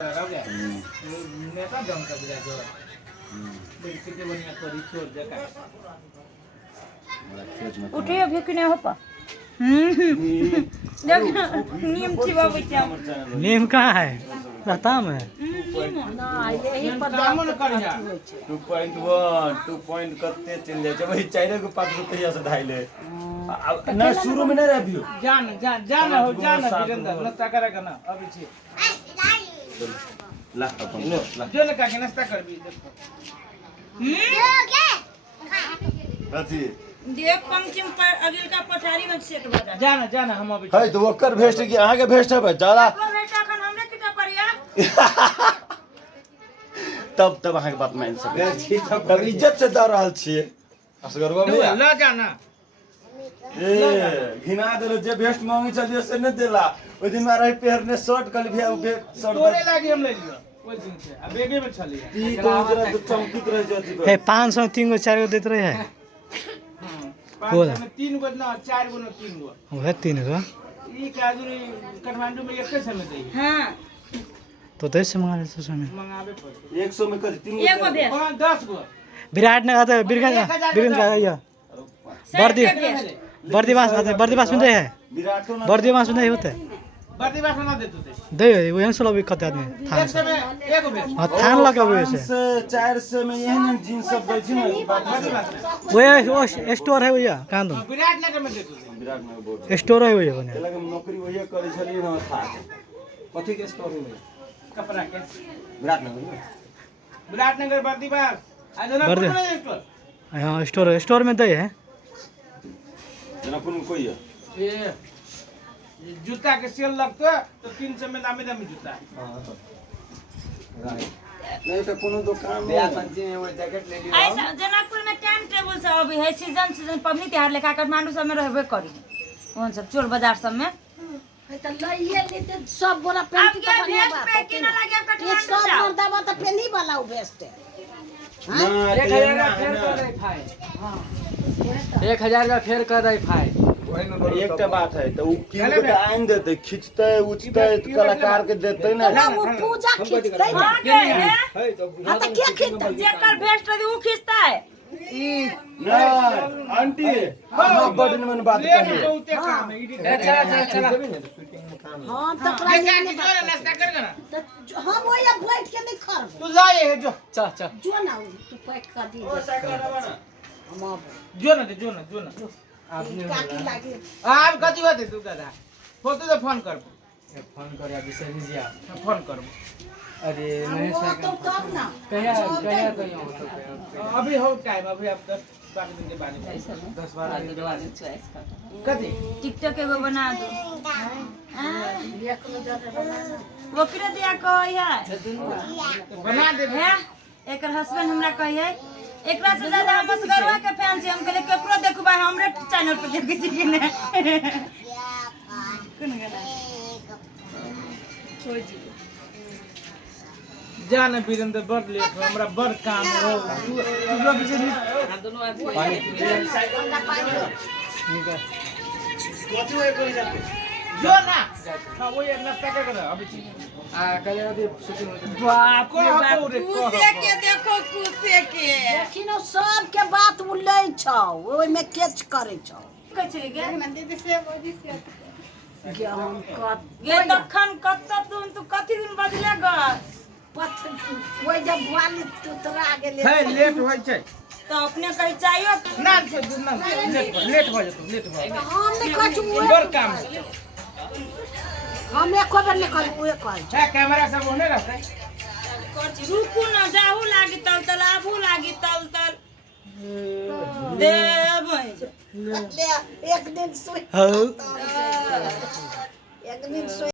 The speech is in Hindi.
नेता जम का बुझा जो कितने बढ़िया करी छोड़ दे का उठे अभी कि नहीं हो पा देख नीम छिवा बच्चा नीम कहाँ है रहता में ना यही पर कामन करिया 2.1 2 पॉइंट कते चल जाए भाई चाइना को 5 रुपया से ढाइले ना शुरू में नहीं रहियो जान हो जान वीरेंद्र नाश्ता करेगा ना अभी छी ला अपन ला जो ने का नाश्ता कर भी देखो अथी देख पंचम पर अगिल का पठारी में सेट बजा जाना हम अभी है तो ओकर भेस्ट की आगे भेस्ट है ज्यादा बेटा खन हमने कितना परिया तब अहाँ के बात मान सके इज्जत से द रहल छिए असगरवा भैया ला जाना ए घिना देलो जे भेस्ट मांगी चलियो से न देला ओइ दिन में रही पेहरने शर्ट कल भी शर्ट तोरे लागी हम ले लियो ओइ दिन से अब बेगे में चली ई तो जरा तो चमकित रह जाती है 500 3 गो 4 गो देते रहे है बोला 3 गो ना 4 गो ना 3 गो वो 3 गो ई काजुरी काठमांडू में एक समय दे हां तो 10 से मंगा ले तो समय मंगावे पड़े 100 में कर 3 एक गो भेज 10 गो विराट ने आता बिरगन का ये बर्दी बास में दे है विराट ना बर्दी बास में नहीं होते बर्दी बास ना देतो ते दे वो यहां से लोग खते आदमी थान एक से समय एक गो भेज हां थान लगा हुए से 400 में एहन जींस सब दै छी ना बर्दी बास वो स्टोर है भैया कहां दो विराट नगर में देतो ते विराट में बोल स्टोर है भैया बने लगे नौकरी वही करे छली ना था कथि के स्टोर में कपड़ा के विराट नगर बर्दी बास आज ना बर्दी- कोने स्टोर हां स्टोर में दे है जना कोन कोई है ये जूता के सेल लगतो तो 300 में नामी दामी जूता नहीं तो कोनो दुकान में पंची में वो जैकेट ले लियो ऐसा जनकपुर में टाइम टेबल से अभी है सीजन पबनी त्योहार लेखा काठमांडू सब में रहबे करी कौन सब चोर बाजार सब में तो लइए लेते सब बोला पेंटी अब तो ये बढ़िया भेज बात पे है कि कि ना ना लगे अब ये काठमांडू सब जाओ मर्दाबा तो पेनी वाला उ बेस्ट है ना 1000 का फेर कर दे भाई हां 1000 का फेर कर दे भाई एकटा बात है तो उ किन के आइन देते खींचते उचते कलाकार के देते ना ना वो पूजा खींचते ना हां के है हां तो क्या खींचते जेकर भेस्ट रही वो खींचता है ना आंटी हम बड़न में बात करिए बहुते काम है चला हां तो क्या क्या नाश्ता कर ना तो हम वो या बैठ के नहीं कर तू जाए है जो चल जो ना तू पैक कर दी हम अब जो ना काकी लागे आप कथी बात है तू कदा फोटो तो फोन कर फोन कर अभी से लीजिए फोन कर अरे हम नहीं वो तो तब ना कहिया तो अभी हो टाइम अभी आप 10-12 दिन के बाद में 10-12 दिन कथी टिकटॉक एगो बना दो एक नजर बना वो किरा दिया कही है बना दे है एकर हस्बैंड हमरा कही है एकरा से ज्यादा हम असगरवा के फैन छी हम कहले केकरो देखू भाई हमरे चैनल पे देखै छी कि ने कोन गाना छोड़ जी जान वीरेंद्र बड़ लेट हो हमरा बड़ काम हो तू लोग से दोनों आदमी कथि होय कोई जाते जो ना वो ये नाश्ता कर अभी कल अभी शूटिंग होती बाप को रे बाप रे कुसे के देखो कुसे के देखिन सब के बात उलै छौ ओइ में केच करे छौ कचरी गे कि हम कत गे तखन कत तू कथि दिन बजले ग पथ ओइ जब वाली तुतरा गेले है लेट होय छै तो अपने कही चाहिए ना से ना लेट हो जातो लेट हो हम नहीं कछु बड़ काम है हम एको बेर नहीं कर ओए कह है कैमरा सब होने रहते रुकू ना जाहू लागी तल तल आबू लागी तल तल देबै एक दिन सुई हां एक दिन सुई